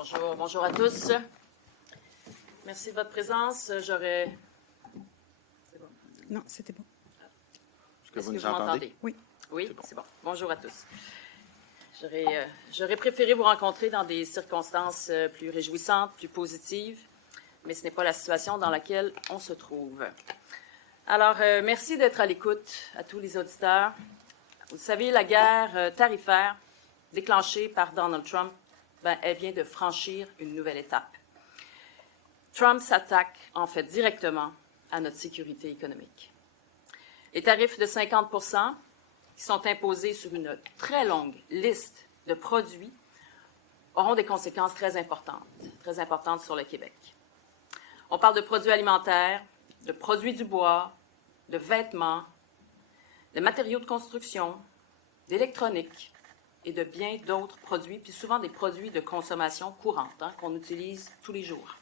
Bonjour, bonjour à tous. Merci de votre présence. C'est bon? Non, c'était bon. Est-ce que Est-ce vous que nous vous m'entendez? Oui. Oui, c'est bon. Bonjour à tous. J'aurais préféré vous rencontrer dans des circonstances plus réjouissantes, plus positives, mais ce n'est pas la situation dans laquelle on se trouve. Alors, merci d'être à l'écoute à tous les auditeurs. Vous savez, la guerre tarifaire déclenchée par Donald Trump, elle vient de franchir une nouvelle étape. Trump s'attaque en fait directement à notre sécurité économique. Les tarifs de 50 qui sont imposés sur une très longue liste de produits auront des conséquences très importantes sur le Québec. On parle de produits alimentaires, de produits du bois, de vêtements, de matériaux de construction, d'électronique et de bien d'autres produits, puis souvent des produits de consommation courante qu'on utilise tous les jours.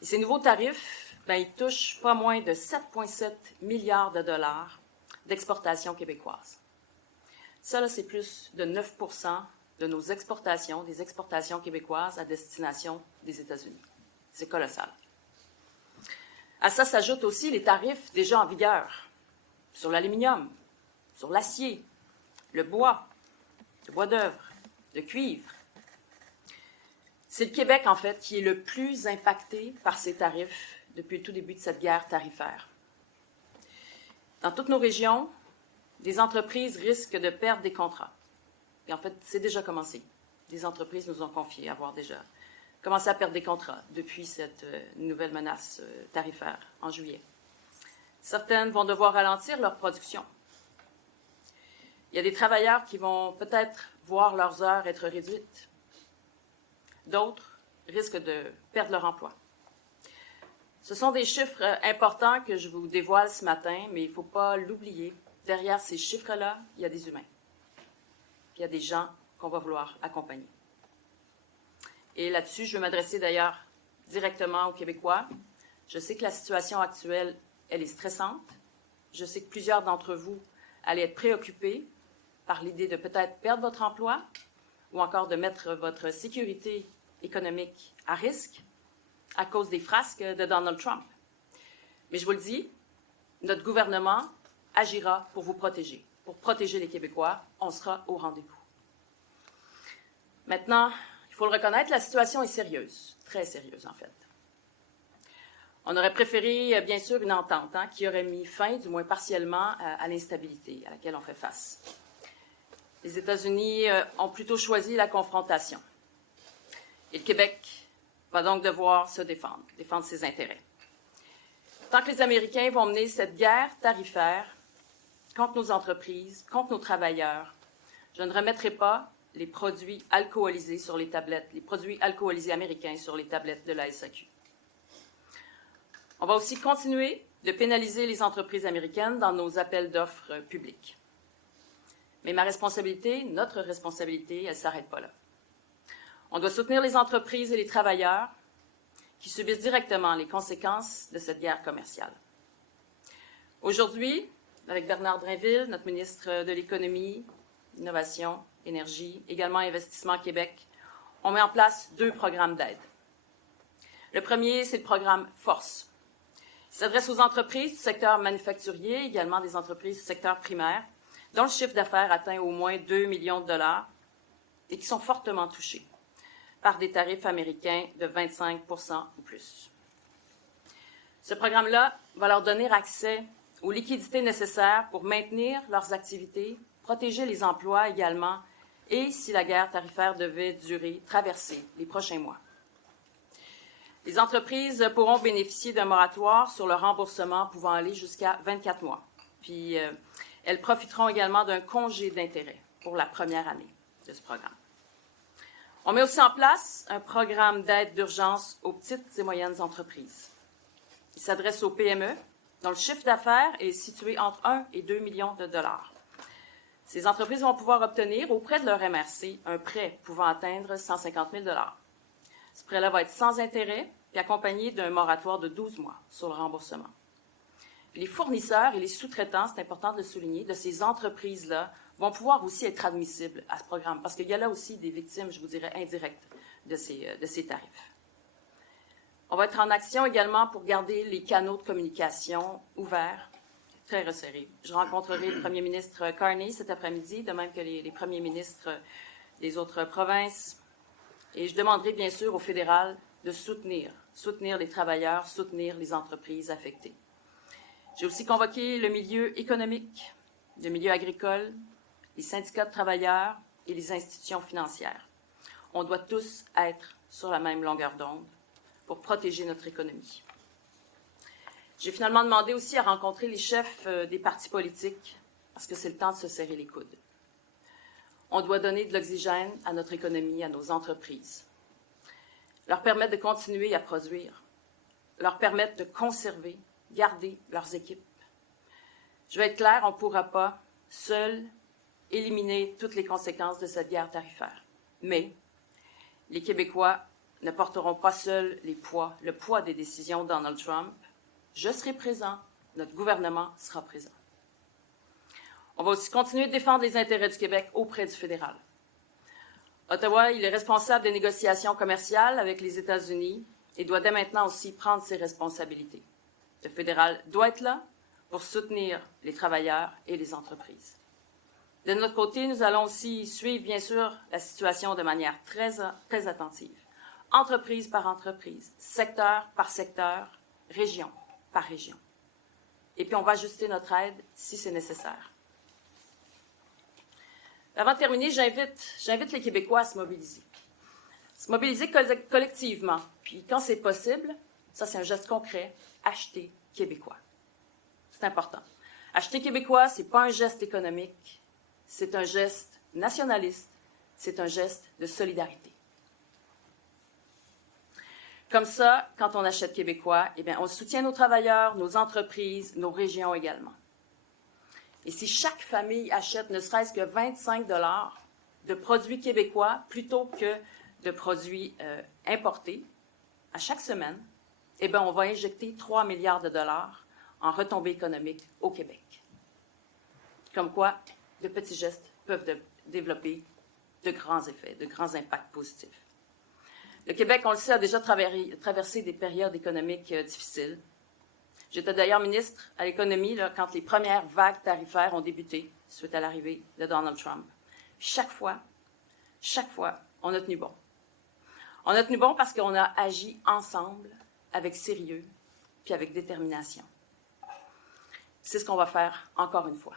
Et ces nouveaux tarifs, ils touchent pas moins de 7,7 milliards de dollars d'exportations québécoises. Ça, là, c'est plus de 9 de nos exportations, des exportations québécoises à destination des États-Unis. C'est colossal. À ça s'ajoutent aussi les tarifs déjà en vigueur sur l'aluminium, sur l'acier, le bois d'œuvre, le cuivre. C'est le Québec, en fait, qui est le plus impacté par ces tarifs depuis le tout début de cette guerre tarifaire. Dans toutes nos régions, des entreprises risquent de perdre des contrats. Et en fait, c'est déjà commencé. Des entreprises nous ont confié avoir déjà commencé à perdre des contrats depuis cette nouvelle menace tarifaire en juillet. Certaines vont devoir ralentir leur production. Il y a des travailleurs qui vont peut-être voir leurs heures être réduites. D'autres risquent de perdre leur emploi. Ce sont des chiffres importants que je vous dévoile ce matin, mais il ne faut pas l'oublier. Derrière ces chiffres-là, il y a des humains. Il y a des gens qu'on va vouloir accompagner. Et là-dessus, je veux m'adresser d'ailleurs directement aux Québécois. Je sais que la situation actuelle, elle est stressante. Je sais que plusieurs d'entre vous allaient être préoccupés par l'idée de peut-être perdre votre emploi ou encore de mettre votre sécurité économique à risque à cause des frasques de Donald Trump. Mais je vous le dis, notre gouvernement agira pour vous protéger. Pour protéger les Québécois, on sera au rendez-vous. Maintenant, il faut le reconnaître, la situation est sérieuse, très sérieuse en fait. On aurait préféré, bien sûr, une entente qui aurait mis fin, du moins partiellement, à l'instabilité à laquelle on fait face. Les États-Unis ont plutôt choisi la confrontation. Et le Québec va donc devoir se défendre ses intérêts. Tant que les Américains vont mener cette guerre tarifaire contre nos entreprises, contre nos travailleurs, je ne remettrai pas les produits alcoolisés sur les tablettes, les produits alcoolisés américains sur les tablettes de la SAQ. On va aussi continuer de pénaliser les entreprises américaines dans nos appels d'offres publics. Mais ma responsabilité, notre responsabilité, elle ne s'arrête pas là. On doit soutenir les entreprises et les travailleurs qui subissent directement les conséquences de cette guerre commerciale. Aujourd'hui, avec Bernard Drainville, notre ministre de l'Économie, Innovation, Énergie, également Investissement Québec, on met en place 2 programmes d'aide. Le premier, c'est le programme FORCE. Il s'adresse aux entreprises du secteur manufacturier, également des entreprises du secteur primaire, dont le chiffre d'affaires atteint au moins 2 millions de dollars et qui sont fortement touchés par des tarifs américains de 25 ou plus. Ce programme-là va leur donner accès aux liquidités nécessaires pour maintenir leurs activités, protéger les emplois également, et si la guerre tarifaire devait traverser les prochains mois. Les entreprises pourront bénéficier d'un moratoire sur le remboursement pouvant aller jusqu'à 24 mois. Puis, elles profiteront également d'un congé d'intérêt pour la première année de ce programme. On met aussi en place un programme d'aide d'urgence aux petites et moyennes entreprises. Il s'adresse aux PME, dont le chiffre d'affaires est situé entre 1 et 2 millions de dollars. Ces entreprises vont pouvoir obtenir auprès de leur MRC un prêt pouvant atteindre 150 000 $. Ce prêt-là va être sans intérêt et accompagné d'un moratoire de 12 mois sur le remboursement. Puis les fournisseurs et les sous-traitants, c'est important de le souligner, de ces entreprises-là vont pouvoir aussi être admissibles à ce programme, parce qu'il y a là aussi des victimes, je vous dirais, indirectes de ces tarifs. On va être en action également pour garder les canaux de communication ouverts, très resserrés. Je rencontrerai le premier ministre Carney cet après-midi, de même que les premiers ministres des autres provinces. Et je demanderai bien sûr au fédéral de soutenir les travailleurs, soutenir les entreprises affectées. J'ai aussi convoqué le milieu économique, le milieu agricole, les syndicats de travailleurs et les institutions financières. On doit tous être sur la même longueur d'onde pour protéger notre économie. J'ai finalement demandé aussi à rencontrer les chefs des partis politiques parce que c'est le temps de se serrer les coudes. On doit donner de l'oxygène à notre économie, à nos entreprises, leur permettre de continuer à produire, leur permettre de conserver, garder leurs équipes. Je vais être claire, on ne pourra pas, seul, éliminer toutes les conséquences de cette guerre tarifaire. Mais les Québécois ne porteront pas seuls le poids des décisions de Donald Trump. Je serai présent, notre gouvernement sera présent. On va aussi continuer de défendre les intérêts du Québec auprès du fédéral. Ottawa, il est responsable des négociations commerciales avec les États-Unis et doit dès maintenant aussi prendre ses responsabilités. Le fédéral doit être là pour soutenir les travailleurs et les entreprises. De notre côté, nous allons aussi suivre, bien sûr, la situation de manière très attentive, entreprise par entreprise, secteur par secteur, région par région. Et puis, on va ajuster notre aide si c'est nécessaire. Avant de terminer, j'invite les Québécois à se mobiliser. Se mobiliser collectivement. Puis, quand c'est possible, ça, c'est un geste concret, acheter québécois. C'est important. Acheter québécois, ce n'est pas un geste économique, c'est un geste nationaliste, c'est un geste de solidarité. Comme ça, quand on achète québécois, eh bien, on soutient nos travailleurs, nos entreprises, nos régions également. Et si chaque famille achète ne serait-ce que 25 $ de produits québécois plutôt que de produits importés à chaque semaine, eh bien, on va injecter 3 milliards de dollars en retombées économiques au Québec. Comme quoi, de petits gestes peuvent développer de grands effets, de grands impacts positifs. Le Québec, on le sait, a déjà traversé des périodes économiques difficiles. J'étais d'ailleurs ministre à l'économie quand les premières vagues tarifaires ont débuté suite à l'arrivée de Donald Trump. Chaque fois, on a tenu bon. On a tenu bon parce qu'on a agi ensemble, avec sérieux, puis avec détermination. C'est ce qu'on va faire encore une fois.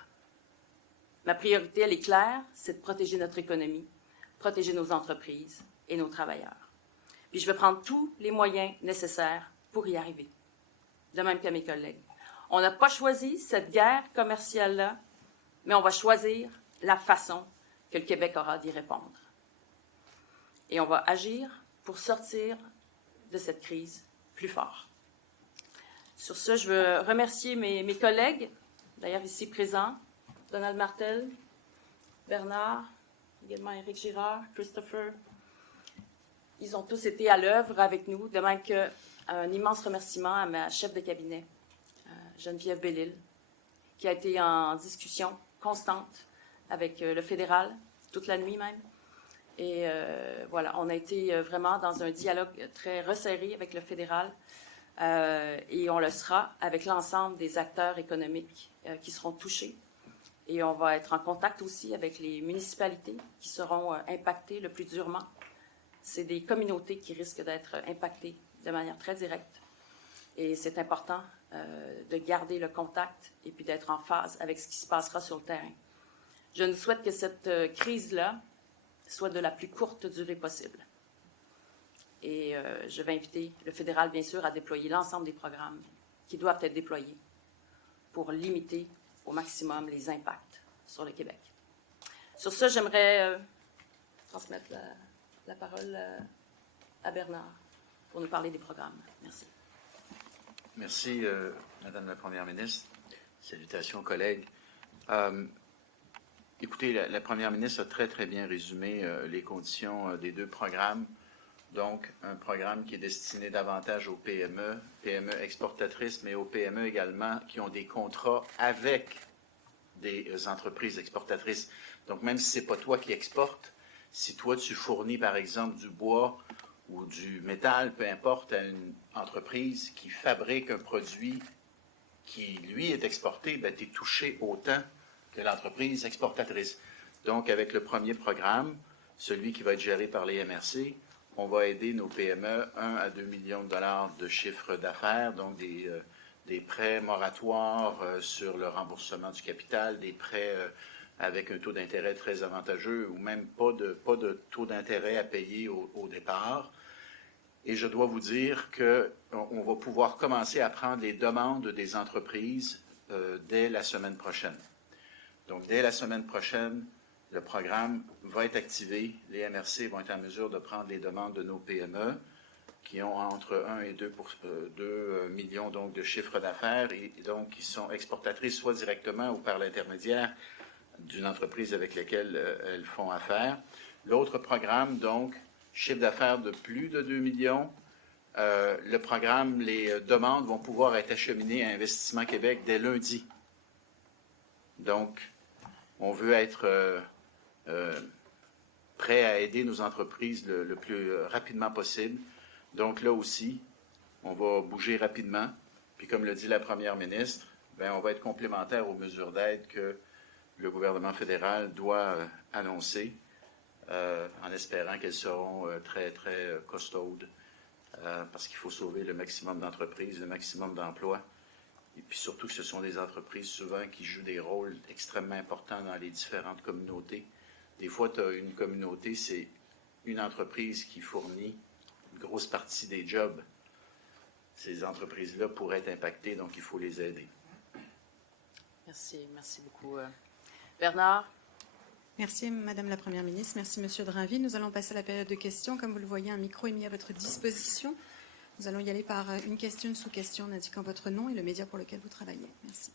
Ma priorité, elle est claire, c'est de protéger notre économie, protéger nos entreprises et nos travailleurs. Puis je vais prendre tous les moyens nécessaires pour y arriver, de même qu'à mes collègues. On n'a pas choisi cette guerre commerciale-là, mais on va choisir la façon que le Québec aura d'y répondre. Et on va agir pour sortir de cette crise plus fort. Sur ce, je veux remercier mes collègues, d'ailleurs ici présents, Donald Martel, Bernard, également Éric Girard, Christopher. Ils ont tous été à l'œuvre avec nous, de même qu'un immense remerciement à ma chef de cabinet, Geneviève Bellil, qui a été en discussion constante avec le fédéral, toute la nuit même. Et voilà, on a été vraiment dans un dialogue très resserré avec le fédéral et on le sera avec l'ensemble des acteurs économiques qui seront touchés. Et on va être en contact aussi avec les municipalités qui seront impactées le plus durement. C'est des communautés qui risquent d'être impactées de manière très directe. Et c'est important de garder le contact et puis d'être en phase avec ce qui se passera sur le terrain. Je nous souhaite que cette crise-là soit de la plus courte durée possible. Et je vais inviter le fédéral, bien sûr, à déployer l'ensemble des programmes qui doivent être déployés pour limiter au maximum les impacts sur le Québec. Sur ce, j'aimerais transmettre la parole à Bernard pour nous parler des programmes. Merci. Merci, Madame la Première ministre. Salutations, collègues. Écoutez, la Première ministre a très, très bien résumé les conditions des deux programmes. Donc, un programme qui est destiné davantage aux PME exportatrices, mais aux PME également qui ont des contrats avec des entreprises exportatrices. Donc, même si ce n'est pas toi qui exportes, si toi, tu fournis, par exemple, du bois ou du métal, peu importe, à une entreprise qui fabrique un produit qui, lui, est exporté, bien, tu es touché autant que l'entreprise exportatrice. Donc, avec le premier programme, celui qui va être géré par les MRC, on va aider nos PME 1 à 2 millions de dollars de chiffre d'affaires, donc des prêts moratoires sur le remboursement du capital, des prêts avec un taux d'intérêt très avantageux ou même pas de taux d'intérêt à payer au départ. Et je dois vous dire qu'on va pouvoir commencer à prendre les demandes des entreprises dès la semaine prochaine. Donc, dès la semaine prochaine, le programme va être activé. Les MRC vont être en mesure de prendre les demandes de nos PME qui ont entre 1 et 2 millions donc, de chiffre d'affaires et donc qui sont exportatrices soit directement ou par l'intermédiaire d'une entreprise avec laquelle elles font affaire. L'autre programme, donc, chiffre d'affaires de plus de 2 millions. Le programme, les demandes vont pouvoir être acheminées à Investissement Québec dès lundi. Donc, on veut être prêt à aider nos entreprises le plus rapidement possible. Donc, là aussi, on va bouger rapidement. Puis, comme le dit la première ministre, bien, on va être complémentaire aux mesures d'aide que le gouvernement fédéral doit annoncer, en espérant qu'elles seront très, très costaudes, parce qu'il faut sauver le maximum d'entreprises, le maximum d'emplois. Et puis surtout que ce sont des entreprises souvent qui jouent des rôles extrêmement importants dans les différentes communautés. Des fois, tu as une communauté, c'est une entreprise qui fournit une grosse partie des jobs. Ces entreprises-là pourraient être impactées, donc il faut les aider. Merci beaucoup. Bernard? Merci, Madame la Première ministre. Merci, Monsieur Drainville. Nous allons passer à la période de questions. Comme vous le voyez, un micro est mis à votre disposition. Nous allons y aller par une question, une sous-question, en indiquant votre nom et le média pour lequel vous travaillez. Merci.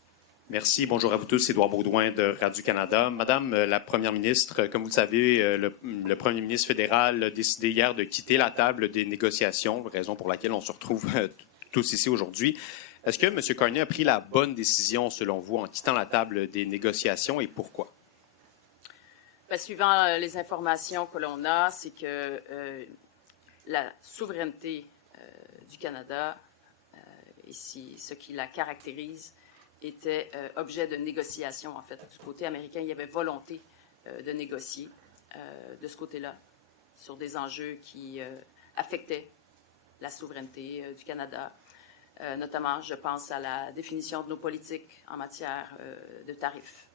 Merci. Bonjour à vous tous. Édouard Baudouin de Radio-Canada. Madame la Première ministre, comme vous le savez, le Premier ministre fédéral a décidé hier de quitter la table des négociations, raison pour laquelle on se retrouve tous ici aujourd'hui. Est-ce que M. Carney a pris la bonne décision, selon vous, en quittant la table des négociations et pourquoi? Bien, suivant les informations que l'on a, c'est que la souveraineté du Canada, ici, ce qui la caractérise, était objet de négociation, en fait. Du côté américain, il y avait volonté de négocier de ce côté-là sur des enjeux qui affectaient la souveraineté du Canada. Notamment, je pense à la définition de nos politiques en matière de tarifs.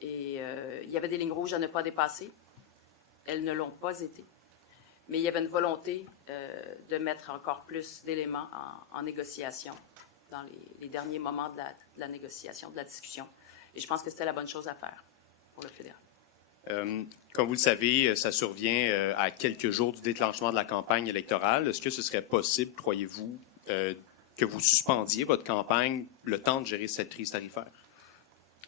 Et il y avait des lignes rouges à ne pas dépasser. Elles ne l'ont pas été. Mais il y avait une volonté de mettre encore plus d'éléments en négociation dans les derniers moments de la négociation, de la discussion. Et je pense que c'était la bonne chose à faire pour le fédéral. Comme vous le savez, ça survient à quelques jours du déclenchement de la campagne électorale. Est-ce que ce serait possible, croyez-vous, que vous suspendiez votre campagne le temps de gérer cette crise tarifaire?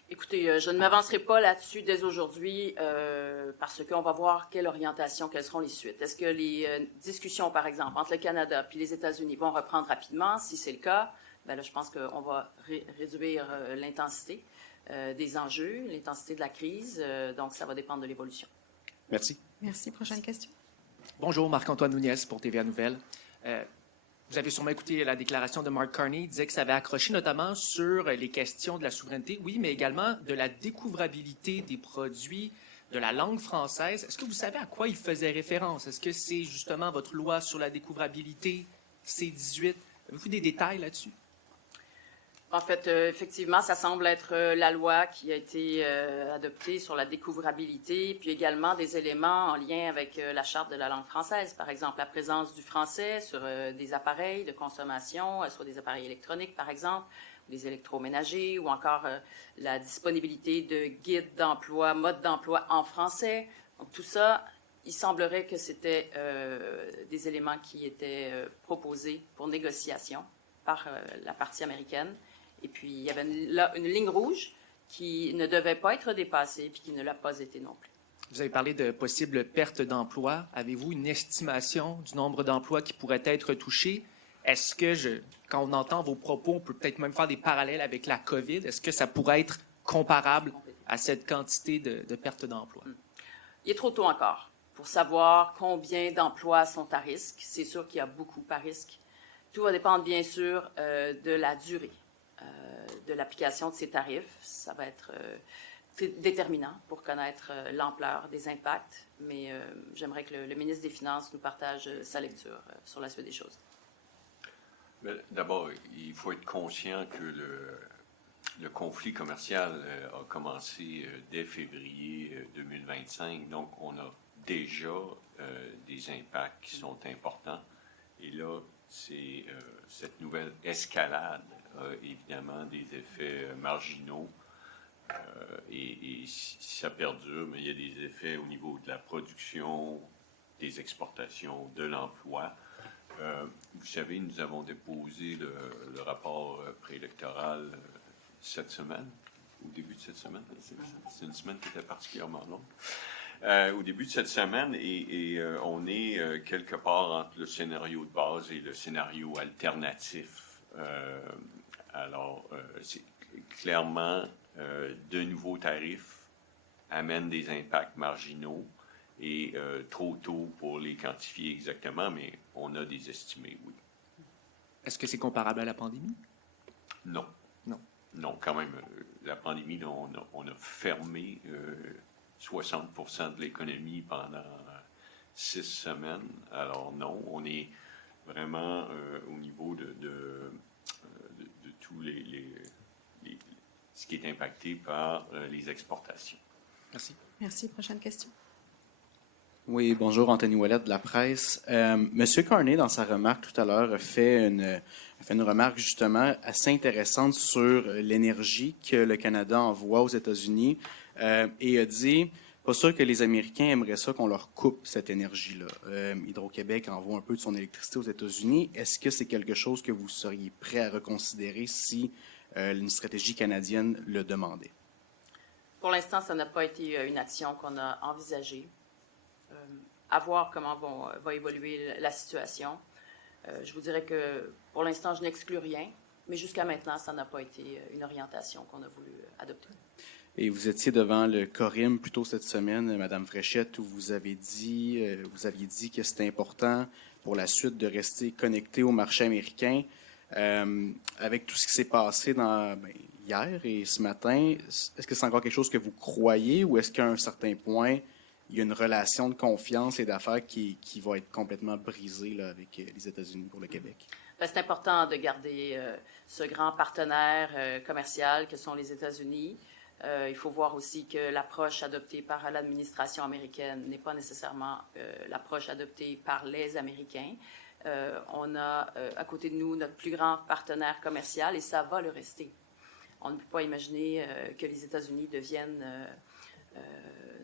Écoutez, je ne m'avancerai pas là-dessus dès aujourd'hui parce qu'on va voir quelle orientation, quelles seront les suites. Est-ce que les discussions, par exemple, entre le Canada et les États-Unis vont reprendre rapidement? Si c'est le cas, bien là, je pense qu'on va réduire l'intensité des enjeux, l'intensité de la crise. Donc, ça va dépendre de l'évolution. Merci. Merci. Prochaine question. Bonjour, Marc-Antoine Nunez pour TVA Nouvelles. Vous avez sûrement écouté la déclaration de Mark Carney. Il disait que ça avait accroché notamment sur les questions de la souveraineté, oui, mais également de la découvrabilité des produits, de la langue française. Est-ce que vous savez à quoi il faisait référence? Est-ce que c'est justement votre loi sur la découvrabilité, C-18? Avez-vous des détails là-dessus? En fait, effectivement, ça semble être la loi qui a été adoptée sur la découvrabilité, puis également des éléments en lien avec la Charte de la langue française. Par exemple, la présence du français sur des appareils de consommation, soit des appareils électroniques, par exemple, ou des électroménagers, ou encore la disponibilité de guides d'emploi, modes d'emploi en français. Donc, tout ça, il semblerait que c'était des éléments qui étaient proposés pour négociation par la partie américaine. Et puis, il y avait là une ligne rouge qui ne devait pas être dépassée puis qui ne l'a pas été non plus. Vous avez parlé de possibles pertes d'emplois. Avez-vous une estimation du nombre d'emplois qui pourraient être touchés? Est-ce que, quand on entend vos propos, on peut peut-être même faire des parallèles avec la COVID. Est-ce que ça pourrait être comparable à cette quantité de perte d'emploi? Il est trop tôt encore pour savoir combien d'emplois sont à risque. C'est sûr qu'il y a beaucoup à risque. Tout va dépendre, bien sûr, de la durée de l'application de ces tarifs. Ça va être déterminant pour connaître l'ampleur des impacts, mais j'aimerais que le ministre des Finances nous partage sa lecture sur la suite des choses. D'abord, il faut être conscient que le conflit commercial a commencé dès février 2025, donc on a déjà des impacts qui sont importants. Et là, cette nouvelle escalade a évidemment des effets marginaux. Et si ça perdure, mais il y a des effets au niveau de la production, des exportations, de l'emploi. Vous savez, nous avons déposé le rapport préélectoral cette semaine, au début de cette semaine. C'est une semaine qui était particulièrement longue. Au début de cette semaine, et on est quelque part entre le scénario de base et le scénario alternatif. Alors, c'est clairement, de nouveaux tarifs amènent des impacts marginaux. Et trop tôt pour les quantifier exactement, mais on a des estimés, oui. Est-ce que c'est comparable à la pandémie? Non. Non. Non, quand même, la pandémie, là, on a fermé 60% de l'économie pendant 6 semaines. Alors non, on est vraiment au niveau de tous ce qui est impacté par les exportations. Merci. Merci. Prochaine question. Oui, bonjour, Anthony Ouellet de la presse. Monsieur Carney, dans sa remarque tout à l'heure, a fait une remarque justement assez intéressante sur l'énergie que le Canada envoie aux États-Unis et a dit, pas sûr que les Américains aimeraient ça qu'on leur coupe cette énergie-là. Hydro-Québec envoie un peu de son électricité aux États-Unis. Est-ce que c'est quelque chose que vous seriez prêt à reconsidérer si une stratégie canadienne le demandait? Pour l'instant, ça n'a pas été une action qu'on a envisagée. À voir comment va évoluer la situation. Je vous dirais que pour l'instant, je n'exclus rien, mais jusqu'à maintenant, ça n'a pas été une orientation qu'on a voulu adopter. Et vous étiez devant le Corim plus tôt cette semaine, Madame Fréchette, où vous aviez dit que c'était important pour la suite de rester connecté au marché américain. Avec tout ce qui s'est passé hier et ce matin, est-ce que c'est encore quelque chose que vous croyez ou est-ce qu'à un certain point, il y a une relation de confiance et d'affaires qui va être complètement brisée là, avec les États-Unis pour le Québec? Bien, c'est important de garder ce grand partenaire commercial que sont les États-Unis. Il faut voir aussi que l'approche adoptée par l'administration américaine n'est pas nécessairement l'approche adoptée par les Américains. On a à côté de nous notre plus grand partenaire commercial et ça va le rester. On ne peut pas imaginer que les États-Unis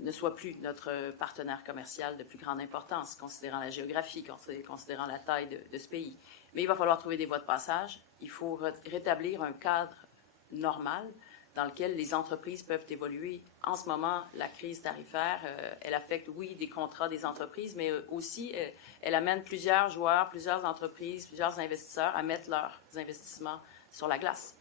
ne soient plus notre partenaire commercial de plus grande importance, considérant la géographie, considérant la taille de ce pays. Mais il va falloir trouver des voies de passage. Il faut rétablir un cadre normal dans lequel les entreprises peuvent évoluer. En ce moment, la crise tarifaire, elle affecte, oui, des contrats des entreprises, mais aussi, elle amène plusieurs joueurs, plusieurs entreprises, plusieurs investisseurs à mettre leurs investissements sur la glace.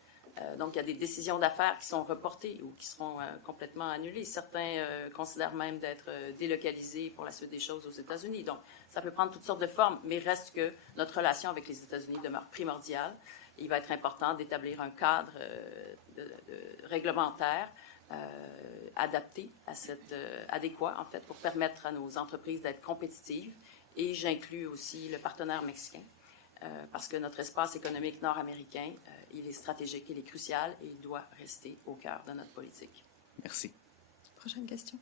Donc, il y a des décisions d'affaires qui sont reportées ou qui seront complètement annulées. Certains considèrent même d'être délocalisés pour la suite des choses aux États-Unis. Donc, ça peut prendre toutes sortes de formes, mais reste que notre relation avec les États-Unis demeure primordiale. Il va être important d'établir un cadre réglementaire adapté adéquat, en fait, pour permettre à nos entreprises d'être compétitives. Et j'inclus aussi le partenaire mexicain, parce que notre espace économique nord-américain, il est stratégique, il est crucial et il doit rester au cœur de notre politique. Merci. Prochaine question.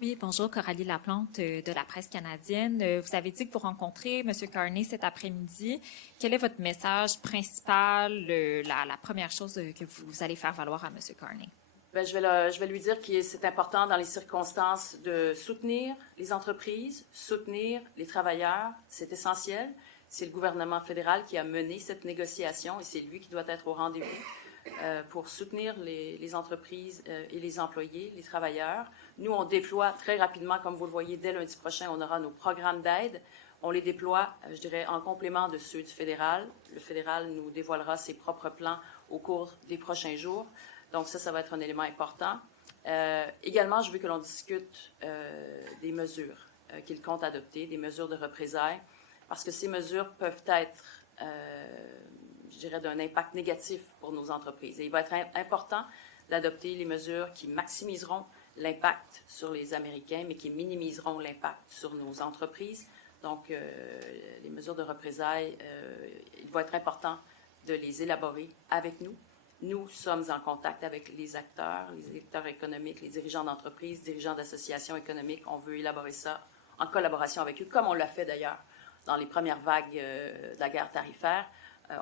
Oui, bonjour, Coralie Laplante de la presse canadienne. Vous avez dit que vous rencontrez M. Carney cet après-midi. Quel est votre message principal, la première chose que vous allez faire valoir à M. Carney? Bien, je vais lui dire que c'est important dans les circonstances de soutenir les entreprises, soutenir les travailleurs. C'est essentiel. C'est le gouvernement fédéral qui a mené cette négociation et c'est lui qui doit être au rendez-vous pour soutenir les entreprises et les employés, les travailleurs. Nous, on déploie très rapidement, comme vous le voyez, dès lundi prochain, on aura nos programmes d'aide. On les déploie, je dirais, en complément de ceux du fédéral. Le fédéral nous dévoilera ses propres plans au cours des prochains jours. Donc ça va être un élément important. Également, je veux que l'on discute des mesures qu'il compte adopter, des mesures de représailles, parce que ces mesures peuvent être, je dirais, d'un impact négatif pour nos entreprises. Et il va être important d'adopter les mesures qui maximiseront l'impact sur les Américains, mais qui minimiseront l'impact sur nos entreprises. Donc, les mesures de représailles, il va être important de les élaborer avec nous. Nous sommes en contact avec les acteurs économiques, les dirigeants d'entreprises, dirigeants d'associations économiques. On veut élaborer ça en collaboration avec eux, comme on l'a fait d'ailleurs dans les premières vagues de la guerre tarifaire.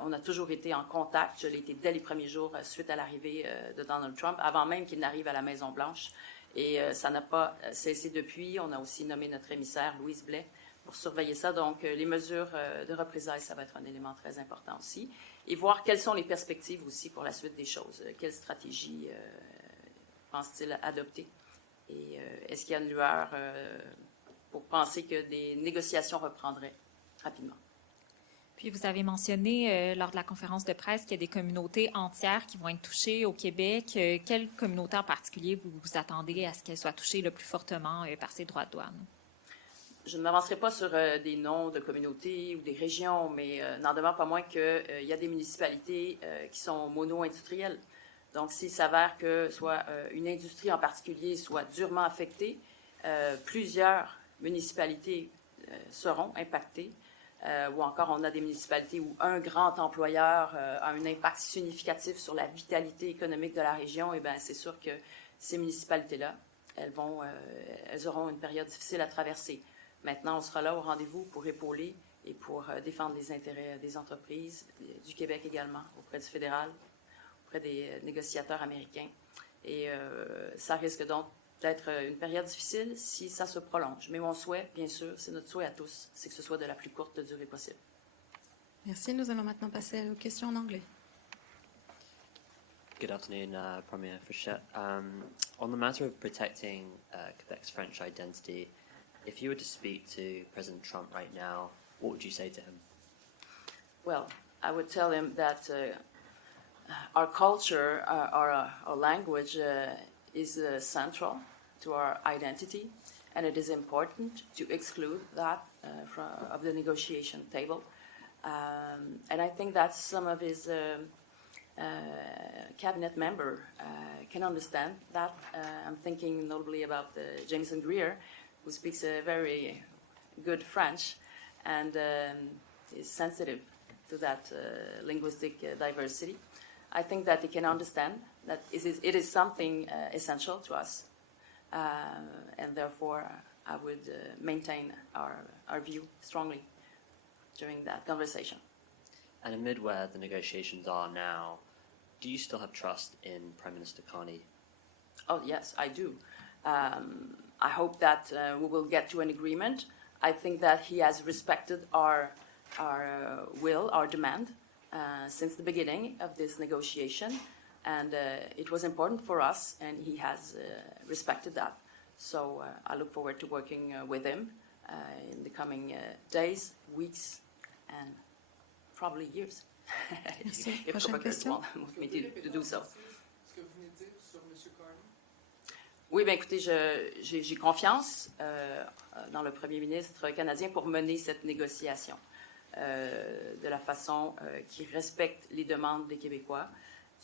On a toujours été en contact. Je l'ai été dès les premiers jours suite à l'arrivée de Donald Trump, avant même qu'il n'arrive à la Maison-Blanche. Et ça n'a pas cessé depuis. On a aussi nommé notre émissaire, Louise Blais, pour surveiller ça. Donc, les mesures de représailles, ça va être un élément très important aussi. Et voir quelles sont les perspectives aussi pour la suite des choses. Quelle stratégie pense-t-il adopter? Et est-ce qu'il y a une lueur pour penser que des négociations reprendraient rapidement? Puis vous avez mentionné lors de la conférence de presse qu'il y a des communautés entières qui vont être touchées au Québec. Quelle communauté en particulier vous vous attendez à ce qu'elle soit touchée le plus fortement par ces droits de douane? Je ne m'avancerai pas sur des noms de communautés ou des régions, mais n'en demeure pas moins qu'il y a des municipalités qui sont mono-industrielles. Donc, s'il s'avère que soit une industrie en particulier soit durement affectée, plusieurs municipalités seront impactées. Ou encore, on a des municipalités où un grand employeur a un impact significatif sur la vitalité économique de la région. Et bien, c'est sûr que ces municipalités-là, elles auront une période difficile à traverser. Maintenant, on sera là au rendez-vous pour épauler et pour défendre les intérêts des entreprises, du Québec également, auprès du fédéral, auprès des négociateurs américains. Et ça risque donc d'être une période difficile si ça se prolonge. Mais mon souhait, bien sûr, c'est notre souhait à tous, c'est que ce soit de la plus courte durée possible. Merci. Nous allons maintenant passer aux questions en anglais. Good afternoon, Premier Frechette. On the matter of protecting Quebec's French identity, if you were to speak to President Trump right now, what would you say to him? Well, I would tell him that our culture, our language is central to our identity, and it is important to exclude that of the negotiation table. And I think that some of his cabinet member can understand that. I'm thinking notably about Jameson Greer, who speaks a very good French and is sensitive to that linguistic diversity. I think that they can understand that it is something essential to us, and therefore I would maintain our view strongly during that conversation. And amid where the negotiations are now, do you still have trust in Prime Minister Carney? Oh, yes, I do. I hope that we will get to an agreement. I think that he has respected our will, our demand, since the beginning of this negotiation. And it was important for us, and he has respected that. So I look forward to working with him in the coming days, weeks, and probably years. Merci. If Prochaine Quebecers question. want me to do so. Ce que vous venez de dire sur M. Carney? Oui, bien écoutez, j'ai confiance dans le premier ministre canadien pour mener cette négociation de la façon qui respecte les demandes des Québécois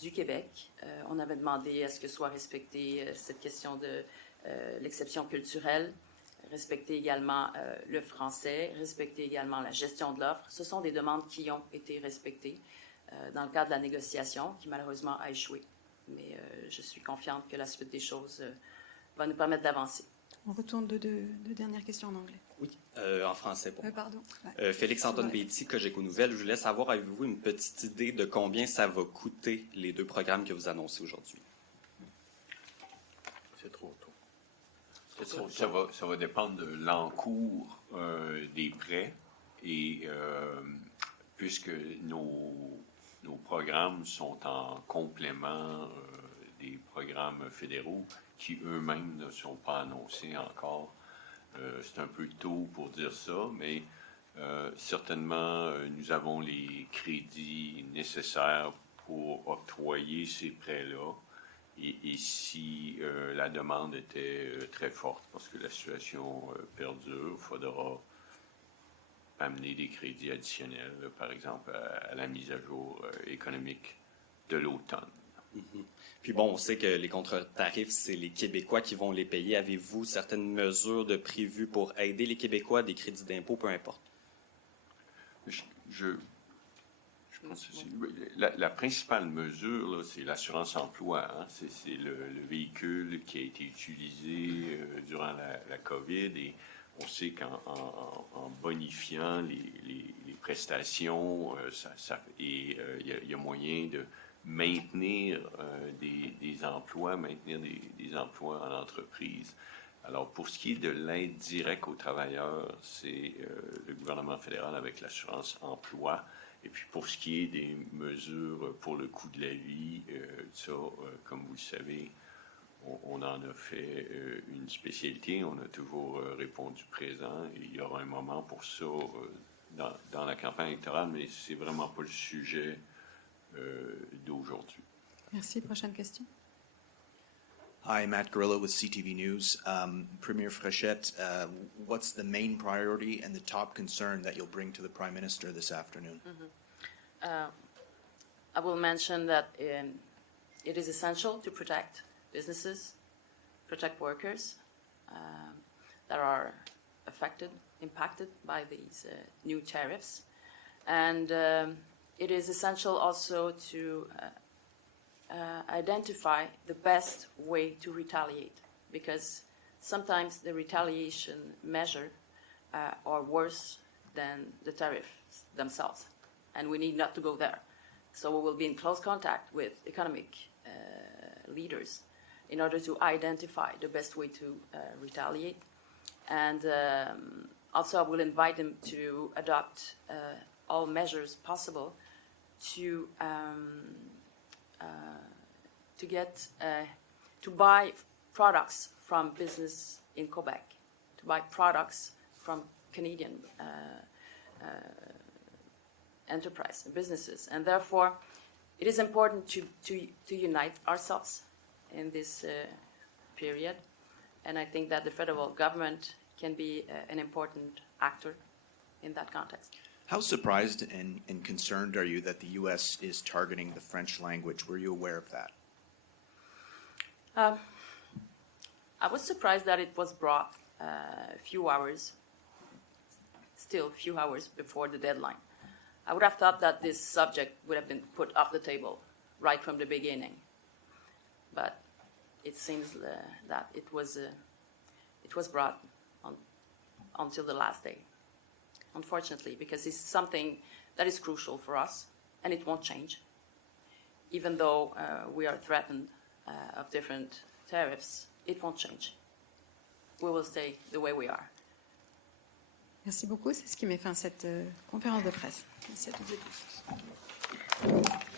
du Québec. On avait demandé à ce que soit respectée cette question de l'exception culturelle, respecter également le français, respecter également la gestion de l'offre. Ce sont des demandes qui ont été respectées dans le cadre de la négociation, qui malheureusement a échoué. Mais je suis confiante que la suite des choses va nous permettre d'avancer. On retourne de deux dernières questions en anglais. Oui, en français pour moi. Pardon. Félix-Antoine Beatty, Cogeco Nouvelles. Je voulais savoir, avez-vous une petite idée de combien ça va coûter les deux programmes que vous annoncez aujourd'hui? C'est trop tôt. Ça va dépendre de l'encours des prêts et puisque nos programmes sont en complément des programmes fédéraux qui eux-mêmes ne sont pas annoncés encore. C'est un peu tôt pour dire ça, mais certainement nous avons les crédits nécessaires pour octroyer ces prêts-là et si la demande était très forte, parce que la situation perdure, il faudra amener des crédits additionnels, par exemple, à la mise à jour économique de l'automne. Puis bon, on sait que les contre-tarifs, c'est les Québécois qui vont les payer. Avez-vous certaines mesures de prévues pour aider les Québécois, des crédits d'impôt, peu importe? Je pense que la principale mesure, là, c'est l'assurance emploi. Hein? C'est le véhicule qui a été utilisé durant la COVID, et on sait qu'en bonifiant les prestations, il y a moyen de maintenir des emplois, maintenir des emplois en entreprise. Alors, pour ce qui est de l'aide directe aux travailleurs, c'est le gouvernement fédéral avec l'assurance emploi. Et puis, pour ce qui est des mesures pour le coût de la vie, ça, comme vous le savez, on en a fait une spécialité. On a toujours répondu présent. Et il y aura un moment pour ça dans la campagne électorale, mais c'est vraiment pas le sujet d'aujourd'hui. Merci. Prochaine question. Hi, Matt Grillo with CTV News. Premier Fréchette, what's the main priority and the top concern that you'll bring to the Prime Minister this afternoon? I will mention that it is essential to protect businesses, protect workers that are impacted by these new tariffs. And it is essential also to identify the best way to retaliate, because sometimes the retaliation measure are worse than the tariffs themselves, and we need not to go there. So we will be in close contact with economic leaders in order to identify the best way to retaliate. And also I will invite them to adopt all measures possible to buy products from business in Quebec, to buy products from Canadian enterprise businesses, and therefore it is important to unite ourselves in this period, and I think that the federal government can be an important actor in that context. How surprised and concerned are you that the U.S. is targeting the French language? Were you aware of that? I was surprised that it was brought a few hours before the deadline. I would have thought that this subject would have been put off the table right from the beginning, but it seems that it was brought until the last day, unfortunately, because it's something that is crucial for us, and it won't change. Even though we are threatened of different tariffs, it won't change. We will stay the way we are. Merci beaucoup. C'est ce qui met fin à cette conférence de presse. Merci à toutes et tous.